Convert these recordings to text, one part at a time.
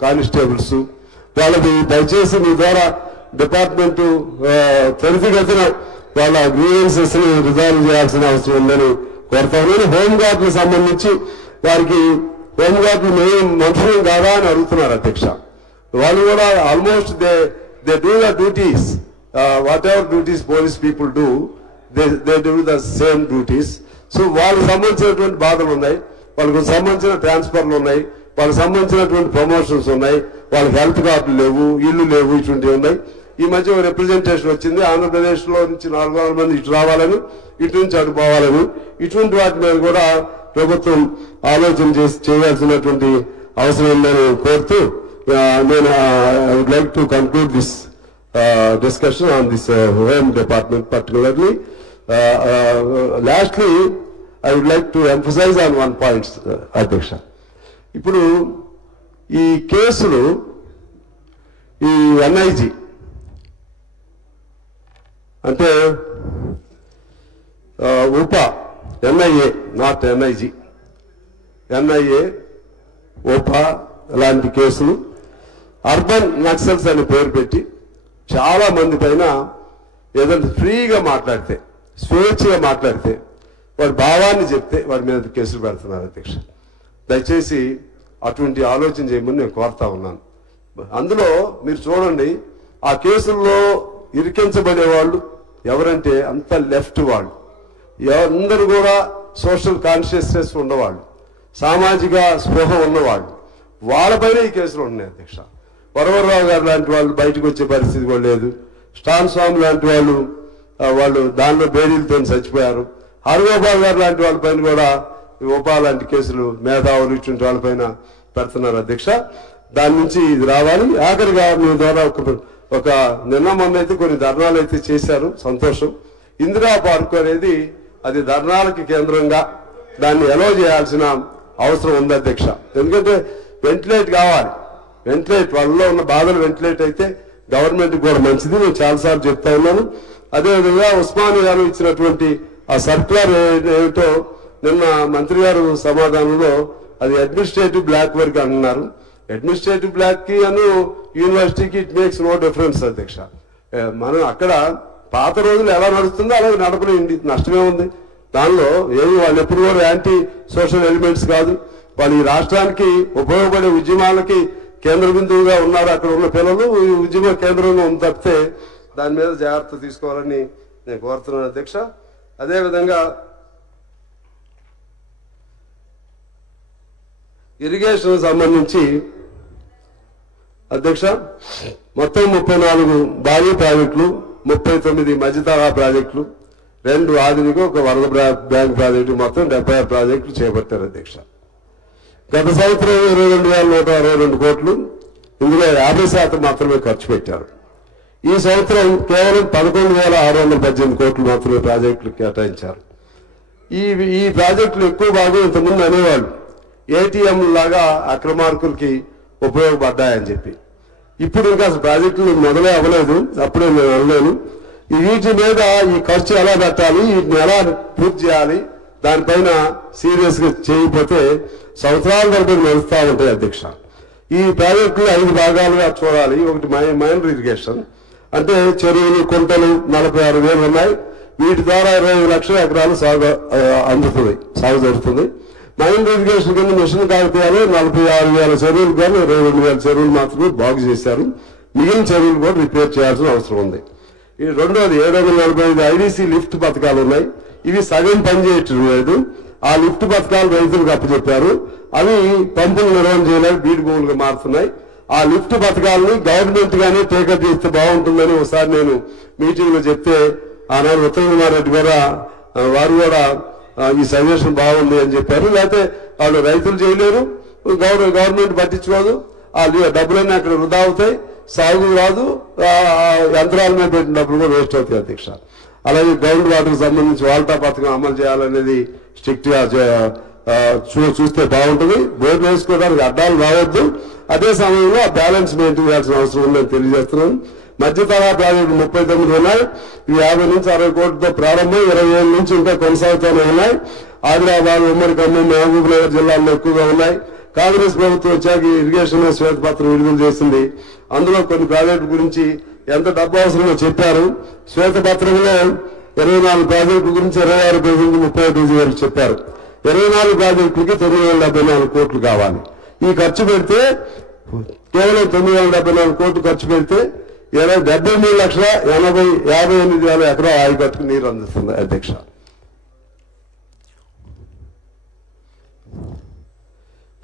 Constables వాళ్ళది దయచేసి మీ ద్వారా డిపార్ట్మెంట్ త్వరితగతిన వాళ్ళ గ్రీవెన్సెస్ ని రిజాల్వ్ చేయాల్సిన అవసరం ఉందని కోరుతాను. హోంగార్డులకు సంబంధించి వారికి హోంగార్డులు మేము మనుషులు కాదా అని అడుగుతున్నారు అధ్యక్ష. వాళ్ళు కూడా almost they do the duties what ever duties police people do they do the same duties. So వాళ్ళకి సంబంధించినటువంటి బాధలు ఉన్నాయి, వాళ్ళకి సంబంధించిన ట్రాన్స్ఫర్లు ఉన్నాయి, వాళ్ళకి సంబంధించినటువంటి ప్రమోషన్స్ ఉన్నాయి, వాళ్ళకి హెల్త్ కార్డులు లేవు, ఇల్లు లేవు, ఇటువంటివి ఉన్నాయి. ఈ మధ్య రిప్రజెంటేషన్ వచ్చింది ఆంధ్రప్రదేశ్ లో నుంచి 400 మంది ఇటు రావాలని, ఇటు నుంచి అటు పోవాలని. ఇటువంటి వాటి మీద కూడా ప్రభుత్వం ఆలోచన చేయాల్సినటువంటి అవసరం ఉందని కోరుతూ నేను I would like to conclude this discussion on this home department particularly. Lastly, I would like to emphasize on one point, Adhyaksha. ఇప్పుడు ఈ కేసులు ఈ ఎన్ఐజీ అంటే ఉపా ఎన్ఐఏ నాట్ ఎన్ఐజీ ఎన్ఐఏ ఉపా లాంటి కేసులు అర్బన్ నక్సల్స్ అనే పేరు పెట్టి చాలా మంది పైన ఏదైనా ఫ్రీగా మాట్లాడితే స్వేచ్ఛగా మాట్లాడితే వాడి భావాన్ని చెప్తే వాడి మీద కేసులు పెడుతున్నారు అధ్యక్ష. దయచేసి అటువంటి ఆలోచన చేయమని నేను కోరుతా ఉన్నాను. అందులో మీరు చూడండి ఆ కేసుల్లో ఇరికించబడే వాళ్ళు ఎవరంటే అంత లెఫ్ట్ వాళ్ళు, అందరూ కూడా సోషల్ కాన్షియస్నెస్ ఉన్నవాళ్ళు, సామాజిక స్పృహ ఉన్నవాళ్ళు, వాళ్ళపైన ఈ కేసులు ఉన్నాయి అధ్యక్ష. వరవరరావు గారు లాంటి వాళ్ళు బయటకు వచ్చే పరిస్థితి కూడా లేదు. స్టాన్ స్వామి లాంటి వాళ్ళు దానిలో బేడీలతో చచ్చిపోయారు. హరగోపాల్ గారు లాంటి వాళ్ళపైన కూడా ఉపా లాంటి కేసులు మేధావులు ఇటువంటి వాళ్ళపైన పెడుతున్నారు అధ్యక్ష. దాని నుంచి ఇది రావాలి. ఆఖరిగా మీ ద్వారా ఒక నిన్న మొన్న అయితే కొన్ని ధర్నాలు అయితే చేశారు, సంతోషం. ఇందిరా పార్క్ అనేది అది ధర్నాలకి కేంద్రంగా దాన్ని ఎలో చేయాల్సిన అవసరం ఉంది అధ్యక్ష. ఎందుకంటే వెంటిలేట్ కావాలి, వెంటిలేట్ వాళ్ళలో ఉన్న బాధలు వెంటిలేట్ అయితే గవర్నమెంట్ కూడా మంచిది. నేను చాలాసార్లు చెప్తా ఉన్నాను. అదేవిధంగా ఉస్మానియా గారు ఇచ్చినటువంటి ఆ సర్క్యులర్ ఏమిటో నిన్న మంత్రి గారు సమాధానంలో అది అడ్మినిస్ట్రేటివ్ బ్లాక్ వర్క్ అంటున్నారు. అడ్మినిస్ట్రేటివ్ బ్లాక్ కి అను యూనివర్సిటీకి ఇట్ మేక్స్ నో డిఫరెన్స్ అధ్యక్ష. మనం అక్కడ పాత రోజులు ఎలా నడుస్తుందో అలాగే నడపలేండి, నష్టమే ఉంది దానిలో. ఏమి వాళ్ళు ఎప్పుడు కూడా యాంటీ సోషల్ ఎలిమెంట్స్ కాదు. వాళ్ళు ఈ రాష్ట్రానికి ఉపయోగపడే ఉద్యమాలకి కేంద్ర బిందువుగా ఉన్నారు. అక్కడ ఉన్న పిల్లలు ఈ ఉద్యమ కేంద్రంగా ఉంది తప్పితే దాని మీద జాగ్రత్త తీసుకోవాలని నేను కోరుతున్నాను అధ్యక్ష. అదేవిధంగా ఇరిగేషన్ సంబంధించి అధ్యక్ష మొత్తం 34 భారీ ప్రాజెక్టులు, 39 మధ్యతరహా ప్రాజెక్టులు, 2 ఆధునిక, ఒక వరద బ్యాంక్ ప్రాజెక్టు, మొత్తం 76 ప్రాజెక్టులు చేపట్టారు అధ్యక్ష. గత సంవత్సరం 22,162 కోట్లు, ఇందులో 50% మాత్రమే ఖర్చు పెట్టారు. ఈ సంవత్సరం కేవలం 11,618 కోట్లు మాత్రమే ప్రాజెక్టులు కేటాయించారు. ఈ ప్రాజెక్టులు ఎక్కువ భాగం ఇంతకుముందు అనేవాళ్ళు ఏటీఎం లాగా అక్రమార్కులకి ఉపయోగపడ్డాయని చెప్పి. ఇప్పుడు ఇంకా అసలు ప్రాజెక్టులు మొదలే అవ్వలేదు, అప్పుడే నేను అనలేను. వీటి మీద ఈ ఖర్చు ఎలా పెట్టాలి, వీటిని ఎలా పూర్తి చేయాలి, దానిపైన సీరియస్ గా చేయకపోతే సంవత్సరాల వరకు నడుస్తూ ఉంటాయి అధ్యక్ష. ఈ ప్రాజెక్టులు 5 భాగాలుగా చూడాలి. ఒకటి మైనర్ ఇరిగేషన్ అంటే చెరువులు, కుంటలు 46,000 ఉన్నాయి. వీటి ద్వారా 20 లక్షల ఎకరాలు సాగు జరుగుతుంది. మైనర్ ఇరిగేషన్ కింద మిషన్ కాగితాలు 46,000 చెరువులు కానీ 22,000 చెరువులు మాత్రమే బాగు చేశారు. మిగిలిన చెరువులు కూడా రిపేర్ చేయాల్సిన అవసరం ఉంది. ఈ రెండోది 745 ఐడీసీ లిఫ్ట్ పథకాలు ఉన్నాయి. ఇవి సగం పనిచేయటం లేదు. ఆ లిఫ్ట్ పథకాలు రైతులకు అప్పచెప్పారు. అవి పంపులు నిర్వహణ చేయలేక బీడు భూములుగా మారుతున్నాయి. ఆ లిఫ్ట్ పథకాలను గవర్నమెంట్ గానే టేకప్ చేస్తే బాగుంటుందని ఒకసారి నేను మీటింగ్ లో చెప్తే ఆనాడు ఉత్తమ్ కుమార్ రెడ్డి కూడా వారు కూడా ఈ సజెషన్ బాగుంది అని చెప్పారు. లేకపోతే వాళ్ళు రైతులు చేయలేరు, గవర్నమెంట్ పట్టించుకోదు, ఆ డబ్బులన్నీ అక్కడ వృధా అవుతాయి, సాగు రాదు, యంత్రాల మీద పెట్టిన డబ్బులు కూడా వేస్ట్ అవుతాయి అధ్యక్ష. అలాగే గ్రౌండ్ వాటర్ సంబంధించి వాల్టా పథకం అమలు చేయాలనేది స్ట్రిక్ట్ గా చూస్తే బాగుంటుంది. బోర్డు వేసుకోవడానికి అడ్డాలు రావద్దు. అదే సమయంలో ఆ బ్యాలెన్స్ మెయింటైన్ చేయాల్సిన అవసరం ఉందని తెలియజేస్తున్నాను. మధ్యతరహా ప్రాజెక్టులు 39 ఉన్నాయి. ఇవి 50 నుంచి 60 కోట్లతో ప్రారంభం, 27 నుంచి ఇంకా కొనసాగుతూనే ఉన్నాయి. ఆదిలాబాద్, ఉమ్మడి ఖమ్మం, మహబూబ్ నగర్ జిల్లాల్లో ఎక్కువగా ఉన్నాయి. కాంగ్రెస్ ప్రభుత్వం వచ్చాక ఇరిగేషన్ శ్వేతపత్రం విడుదల చేసింది. అందులో కొన్ని ప్రాజెక్టుల గురించి ఎంత డబ్బు అవసరమో చెప్పారు. శ్వేతపత్రంలో 24 ప్రాజెక్టుల గురించి 26 పేజీలకు 31 పేజీ వరకు చెప్పారు. 24 ప్రాజెక్టులకి 974 కోట్లు కావాలి. ఈ ఖర్చు పెడితే కేవలం 974 కోట్లు ఖర్చు పెడితే 73,58,000 ఎకరాల ఆయకట్టుకు నీరు అందిస్తుంది అధ్యక్ష.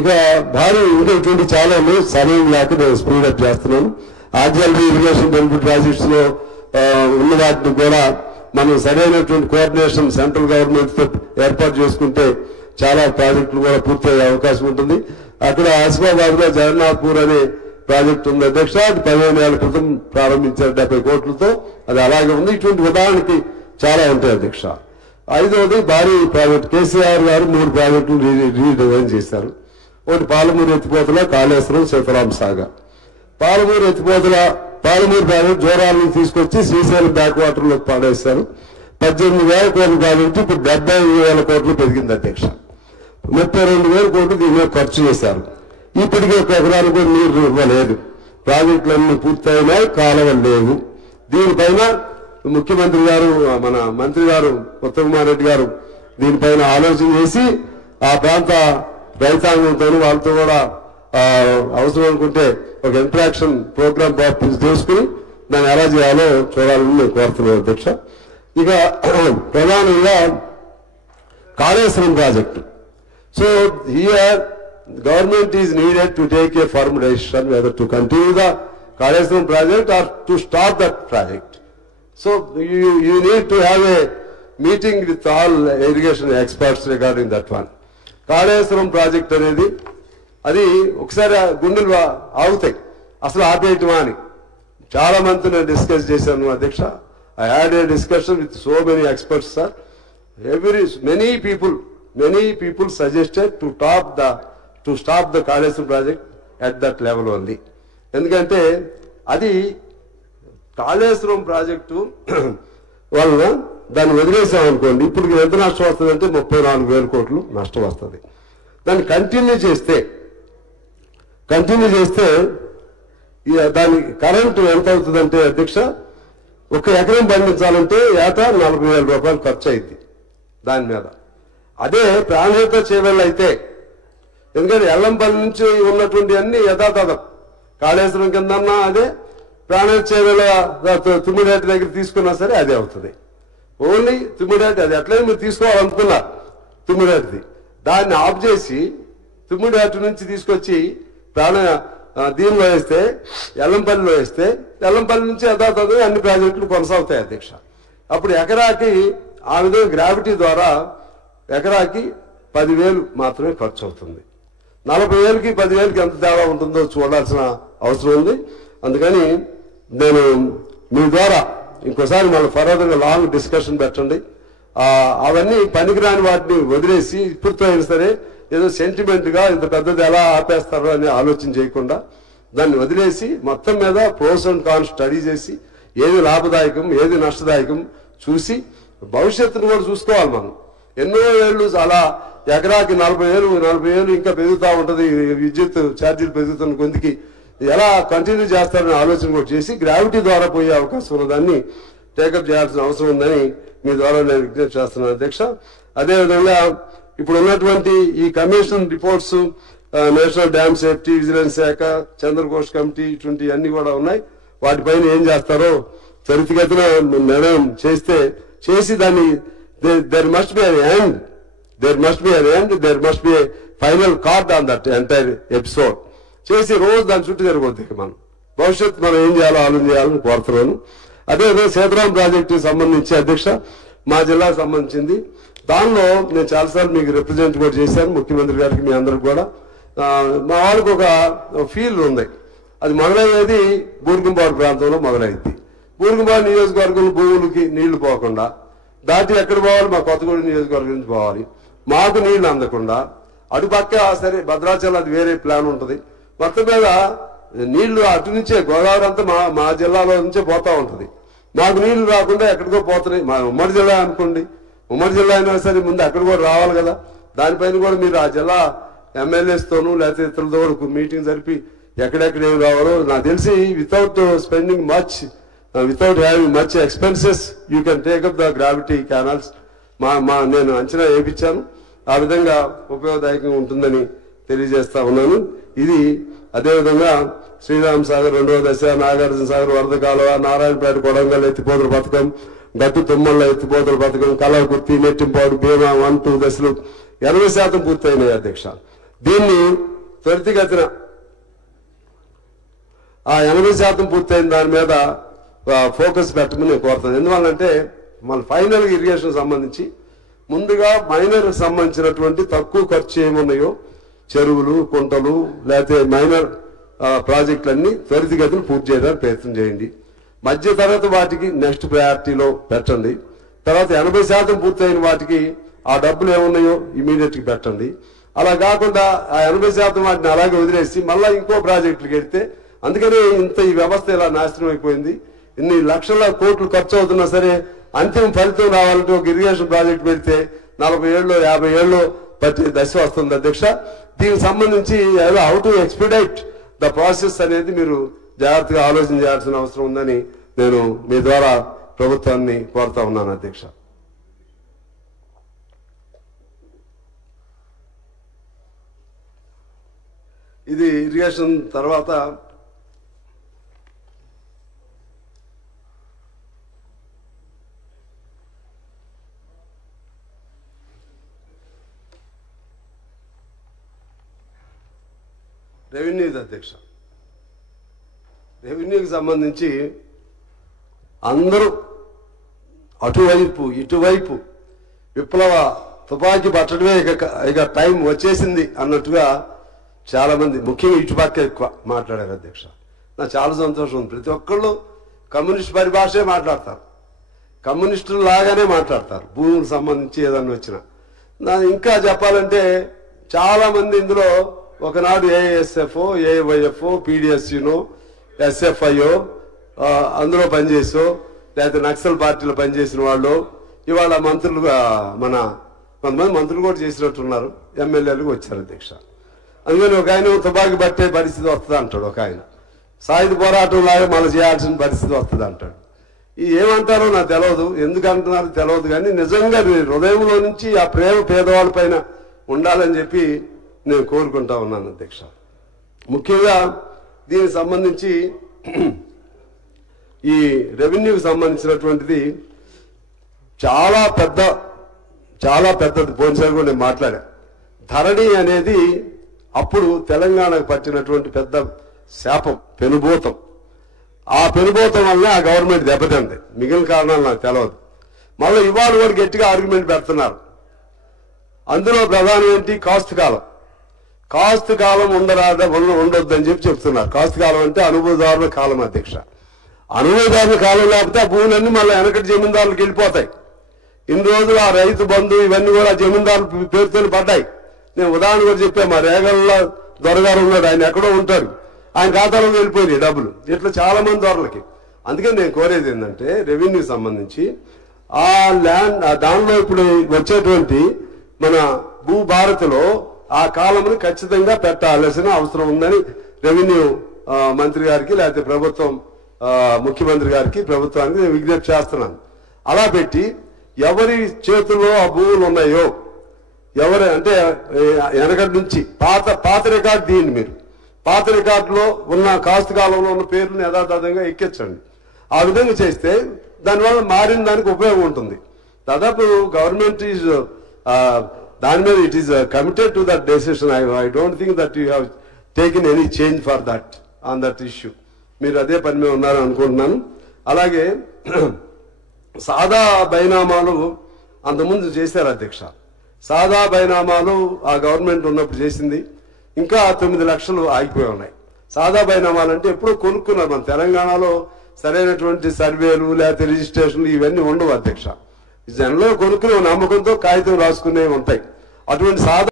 ఇక భారీ ఉండేటువంటి చాలా సమయం లేక నేను స్పీడప్ చేస్తున్నాను. ఆర్జీఎల్బీ ఇరిగేషన్ బెనిఫిట్ ప్రాజెక్ట్స్ లో ఉన్న వాటిని కూడా మనం సరైనటువంటి కోఆర్డినేషన్ సెంట్రల్ గవర్నమెంట్ తో ఏర్పాటు చేసుకుంటే చాలా ప్రాజెక్టులు కూడా పూర్తయ్యే అవకాశం ఉంటుంది. అక్కడ ఆసిఫాబాద్ లో జగన్నాథ్పూర్ అనే ప్రాజెక్టు ఉంది అధ్యక్ష. అది 15 ఏళ్ల క్రితం ప్రారంభించారు 70 కోట్లతో. అది అలాగే ఉంది. ఇటువంటి ఉదాహరణకి చాలా ఉంటాయి అధ్యక్ష. 5వది భారీ ప్రాజెక్టు. కేసీఆర్ గారు 3 ప్రాజెక్టులు రీడిజైన్ చేశారు. ఒకటి పాలమూరు ఎత్తిపోతల, కాళేశ్వరం, సీతారాం సాగర్. పాలమూరు ఎత్తిపోతల ప్రాజెక్టు జోరాలను తీసుకొచ్చి శ్రీశైలం బ్యాక్ వాటర్ లో పాడేశారు. 18,000 కోట్ల ప్రాజెక్టు ఇప్పుడు 75,000 కోట్లు పెరిగింది అధ్యక్ష. 32,000 కోట్లు దీని మీద ఖర్చు చేశారు. ఇప్పటికీ ఒక ఎకరానికి కూడా నీరు ఇవ్వలేదు. ప్రాజెక్టులన్నీ పూర్తయినాయి, కాలువలు లేవు. దీనిపైన ముఖ్యమంత్రి గారు, మన మంత్రి గారు ఉత్తమ్ కుమార్ రెడ్డి గారు దీనిపైన ఆలోచన చేసి ఆ ప్రాంత రైతాంగంతో వాళ్ళతో కూడా అవసరం అనుకుంటే ఒక ఇంట్రాక్షన్ ప్రోగ్రామ్ చేసుకుని దాన్ని ఎలా చేయాలో చూడాలని నేను కోరుతున్నాను అధ్యక్ష. ఇక ప్రధానంగా Kaleshwaram project. So here government is needed to take a firm decision whether to continue the Kaleshwaram project or to stop that project. So you need to have a meeting with all irrigation experts regarding that one. Kaleshwaram project అనేది అది ఒకసారి గుండెలు ఆగుతాయి, అసలు ఆపేయటమా అని చాలా మందితో నేను discuss చేశాను అధ్యక్ష. I had a discussion with so many experts sir. many people suggested to stop the Kaleswaram project at that level only. ఎందుకంటే అది కాళేశ్వరం ప్రాజెక్టు వలన దాన్ని వదిలేసామనుకోండి, ఇప్పుడు ఎంత నష్టం వస్తుందంటే 34,000 కోట్లు నష్టం వస్తుంది. దాన్ని కంటిన్యూ చేస్తే దాని కరెంటు ఎంత అవుతుందంటే అధ్యక్ష, 1 ఎకరం పండించాలంటే ఏటా 40,000 రూపాయలు ఖర్చు అయింది దాని మీద. అదే ప్రాణహిత చేవెళ్ళు అయితే, ఎందుకంటే ఎల్లంపల్లి నుంచి ఉన్నటువంటి అన్ని యథాతథం కాళేశ్వరం కిందన్నా అదే, ప్రాణహిత చేవెళ్ళ తుమ్మిడేటి దగ్గర తీసుకున్నా సరే అదే అవుతుంది. ఓన్లీ తుమ్మిడేటి అది ఎట్లయినా మీరు తీసుకోవాలనుకున్నారు తుమ్మిడేటిది, దాన్ని ఆఫ్ చేసి తుమ్మిడేటి నుంచి తీసుకొచ్చి దీనిలో వేస్తే, ఎల్లంపల్లిలో వేస్తే, ఎల్లంపల్లి నుంచి యథాతథం అన్ని ప్రాజెక్టులు కొనసాగుతాయి అధ్యక్ష. అప్పుడు ఎకరాకి ఆ విధంగా గ్రావిటీ ద్వారా ఎకరాకి 10,000 మాత్రమే ఖర్చు అవుతుంది. 40,000కి 10,000కి ఎంత తేడా ఉంటుందో చూడాల్సిన అవసరం ఉంది. అందుకని నేను మీ ద్వారా ఇంకోసారి మళ్ళీ ఫర్దర్గా లాంగ్ డిస్కషన్ పెట్టండి. అవన్నీ పనికిరాని వాటిని వదిలేసి ఇప్పుడుతో అయినా సరే ఏదో సెంటిమెంట్ గా ఇంత పెద్దది ఎలా ఆపేస్తారో అని ఆలోచన చేయకుండా దాన్ని వదిలేసి మొత్తం మీద ప్రోస్ అండ్ కాన్స్ స్టడీ చేసి ఏది లాభదాయకం ఏది నష్టదాయకం చూసి భవిష్యత్తును కూడా చూసుకోవాలి. మనం ఎన్నో ఏళ్ళు అలా ఎకరాకి 40,000 ఇంకా పెరుగుతూ ఉంటది, విద్యుత్ ఛార్జీలు పెరుగుతున్న కొందికి ఎలా కంటిన్యూ చేస్తారని ఆలోచన కూడా చేసి గ్రావిటీ ద్వారా పోయే అవకాశం ఉన్నదాన్ని టేకప్ చేయాల్సిన అవసరం ఉందని మీ ద్వారా నేను విజ్ఞప్తి చేస్తున్నాను అధ్యక్ష. అదేవిధంగా ఇప్పుడు ఉన్నటువంటి ఈ commission reports, national dam safety vigilance శాఖ, చంద్రఘోష్ కమిటీ ఇటువంటి అన్ని కూడా ఉన్నాయి. వాటిపైన ఏం చేస్తారో త్వరితగతిన నిర్ణయం చేసి దాన్ని there must be an end, there must be a final card on that entire episode చేసి రోజు దాని చుట్టూ జరగొద్ది. మనం భవిష్యత్తు మనం ఏం చేయాలో ఆలోచన చేయాలని కోరుతున్నాను. అదేవిధంగా సీతారాం ప్రాజెక్టు సంబంధించి అధ్యక్ష మా జిల్లాకు సంబంధించింది. దానిలో నేను చాలాసార్లు మీకు రిప్రజెంట్ కూడా చేశాను, ముఖ్యమంత్రి గారికి మీ అందరికి కూడా. మా వాళ్ళకి ఒక ఫీల్ ఉంది. అది మొదలయ్యేది బూరుగుంపాడు ప్రాంతంలో మొదలైంది. బూరుగుంపాడు నియోజకవర్గంలో భూములకి నీళ్లు పోకుండా దాటి ఎక్కడ పోవాలి, మా కొత్తగూడెం నియోజకవర్గం నుంచి పోవాలి. మాకు నీళ్లు అందకుండా అటుపక్క సరే భద్రాచలం అది వేరే ప్లాన్ ఉంటుంది. మొత్తం మీద నీళ్లు అటు నుంచే గోదావరి అంతా మా జిల్లాలో నుంచే పోతా ఉంటుంది. మాకు నీళ్లు రాకుండా ఎక్కడికో పోతున్నాయి. మా ఉమ్మడి జిల్లా అనుకోండి, ఉమ్మడి జిల్లా అయినా సరే ముందు అక్కడ కూడా రావాలి కదా. దానిపైన కూడా మీరు ఆ జిల్లా ఎమ్మెల్యేస్తోనూ లేకపోతే ఇతరులతో కూడా మీటింగ్ జరిపి ఎక్కడెక్కడ ఏం రావాలో నాకు తెలిసి without spending much without having much expenses you can take up the gravity canals నేను అంచనా వేయించాను. ఆ విధంగా ఉపయోగదాయకంగా ఉంటుందని తెలియజేస్తా ఉన్నాను. ఇది అదేవిధంగా శ్రీరామ్ సాగర్ 2వ దశ, నాగార్జున సాగర్ వరద కాలువ, నారాయణపేట కొడంగల్ ఎత్తిపోతల పథకం, గట్టు తుమ్మల ఎత్తిపోతల పథకం, కలవకుర్తి, నెట్టింపాడు, భీమా 1, 2 దశలు 80% పూర్తయినాయి అధ్యక్ష. దీన్ని త్వరితగతిన ఆ 80% పూర్తయిన దాని మీద ఫోకస్ పెట్టమని నేను కోరుతాను. ఎందువల్లంటే మన ఫైనల్ ఇరిగేషన్ సంబంధించి ముందుగా మైనర్ సంబంధించినటువంటి తక్కువ ఖర్చు ఏమున్నాయో చెరువులు, కుంటలు లేకపోతే మైనర్ ప్రాజెక్టులన్నీ త్వరితగతిన పూర్తి చేయడానికి ప్రయత్నం చేయండి. మధ్య తరగతి వాటికి నెక్స్ట్ ప్రయారిటీలో పెట్టండి. తర్వాత 80% పూర్తయిన వాటికి ఆ డబ్బులు ఏమున్నాయో ఇమీడియట్గా పెట్టండి. అలా కాకుండా ఆ 80% వాటిని అలాగే వదిలేసి మళ్ళీ ఇంకో ప్రాజెక్టులకు వెళ్తే అందుకనే ఈ వ్యవస్థ ఇలా నాశనం అయిపోయింది. ఇన్ని లక్షల కోట్లు ఖర్చు అవుతున్నా సరే అంతిమ ఫలితం రావాలంటే ఒక ఇరిగేషన్ ప్రాజెక్ట్ పెడితే 40 ఏళ్ళు 50 ఏళ్ళు పట్టి దశ వస్తుంది అధ్యక్ష. దీనికి సంబంధించి how to expedite the process అనేది మీరు జాగ్రత్తగా ఆలోచన చేయాల్సిన అవసరం ఉందని నేను మీ ద్వారా ప్రభుత్వాన్ని కోరుతా ఉన్నాను అధ్యక్ష. ఇది ఇరిగేషన్. తర్వాత రెవెన్యూ అధ్యక్ష. రెవెన్యూకి సంబంధించి అందరూ అటువైపు ఇటువైపు విప్లవ తుపాకీ పట్టడమే ఇక టైం వచ్చేసింది అన్నట్టుగా చాలా మంది ముఖ్యంగా ఇటుపక్క ఎక్కువ మాట్లాడారు అధ్యక్ష. నాకు చాలా సంతోషం ఉంది. ప్రతి ఒక్కళ్ళు కమ్యూనిస్ట్ పరిభాషే మాట్లాడతారు, కమ్యూనిస్టులు లాగానే మాట్లాడతారు భూములకు సంబంధించి ఏదన్నా వచ్చినా. ఇంకా చెప్పాలంటే చాలా మంది ఇందులో ఒకనాడు ఏఎస్ఎఫ్ఓ, ఏవైఎఫ్ఓ, పీడిఎస్యూనో, ఎస్ఎఫ్ఐఓ అందులో పనిచేసో లేకపోతే నక్సల్ పార్టీలో పనిచేసిన వాళ్ళు ఇవాళ మంత్రులుగా మన కొంతమంది మంత్రులు కూడా చేసినట్టున్నారు, ఎమ్మెల్యేలకు వచ్చారు అధ్యక్ష. అందుకని ఒక ఆయన తుపాకీ పట్టే పరిస్థితి వస్తుంది అంటాడు, ఒక ఆయన సాయుధ పోరాటం లాగా మనం చేయాల్సిన పరిస్థితి వస్తుంది అంటాడు. ఏమంటారో నాకు తెలియదు, ఎందుకు అంటున్నారో తెలియదు, కానీ నిజంగా హృదయంలో నుంచి ఆ ప్రేమ పేదవాళ్ళ పైన ఉండాలని చెప్పి నేను కోరుకుంటా ఉన్నాను అధ్యక్ష. ముఖ్యంగా దీనికి సంబంధించి ఈ రెవెన్యూకి సంబంధించినటువంటిది చాలా పెద్దది. పోయినసారి కూడా నేను మాట్లాడా. ధరణి అనేది అప్పుడు తెలంగాణకు పట్టినటువంటి పెద్ద శాపం, పెనుభూతం. ఆ పెనుభూతం వల్ల ఆ గవర్నమెంట్ దెబ్బతింది. మిగిలిన కారణాలు నాకు తెలియదు. మళ్ళీ ఇవాళ కూడా గట్టిగా ఆర్గ్యుమెంట్ పెడుతున్నారు. అందులో ప్రధానం ఏంటి? కాస్తు కాలం ఉండొద్దని చెప్పి చెప్తున్నారు. కాస్తు కాలం అంటే అనుభవదారుల కాలం అధ్యక్ష. అనుభవదారుల కాలం లేకపోతే ఆ భూములన్నీ మళ్ళీ వెనకటి జమీందారులకు వెళ్ళిపోతాయి. ఇన్ని రోజులు ఆ రైతు బంధు ఇవన్నీ కూడా జమీందారుల పేరుతో పడ్డాయి. నేను ఉదాహరణ కూడా చెప్పా, మా రేగల్లో దొరగారు ఉన్నాడు, ఆయన ఎక్కడో ఉంటాడు, ఆయన ఖాతాలో వెళ్ళిపోయినాయి డబ్బులు. ఇట్లా చాలా మంది దొరలకి. అందుకని నేను కోరేది ఏంటంటే రెవెన్యూ సంబంధించి ఆ ల్యాండ్ దానిలో ఇప్పుడు వచ్చేటువంటి మన భూభారతిలో ఆ కాలంని ఖచ్చితంగా పెట్టాల్సిన అవసరం ఉందని రెవెన్యూ మంత్రి గారికి లేకపోతే ప్రభుత్వం ముఖ్యమంత్రి గారికి ప్రభుత్వానికి నేను విజ్ఞప్తి చేస్తున్నాను. అలా పెట్టి ఎవరి చేతుల్లో ఆ భూములు ఉన్నాయో ఎవరు అంటే వెనకటి నుంచి పాత రికార్డు తీయండి. మీరు పాత రికార్డులో ఉన్న కాస్తు కాలంలో ఉన్న పేర్లను యథాతథంగా ఎక్కించండి. ఆ విధంగా చేస్తే దానివల్ల మారిన దానికి ఉపయోగం ఉంటుంది. దాదాపు గవర్నమెంట్ ఈజ్ దాని మీద it is committed to that decision. I don't think that you have taken any change for that on that issue. మీరు అదే పని మీద ఉన్నారని అనుకుంటున్నాను. అలాగే సాదా బైనామాలు అంతకుముందు చేశారు అధ్యక్ష. సాదా బైనామాలు ఆ గవర్నమెంట్ ఉన్నప్పుడు చేసింది. ఇంకా 9 లక్షలు ఆగిపోయి ఉన్నాయి. సాదా బైనామాలు అంటే ఎప్పుడో కొనుక్కున్నారు. మన తెలంగాణలో సరైనటువంటి సర్వేలు లేకపోతే రిజిస్ట్రేషన్లు ఇవన్నీ ఉండవు అధ్యక్ష. జనంలో కొనుక్కునే నమ్మకంతో కాగితం రాసుకునేవి ఉంటాయి. అటువంటి సాదా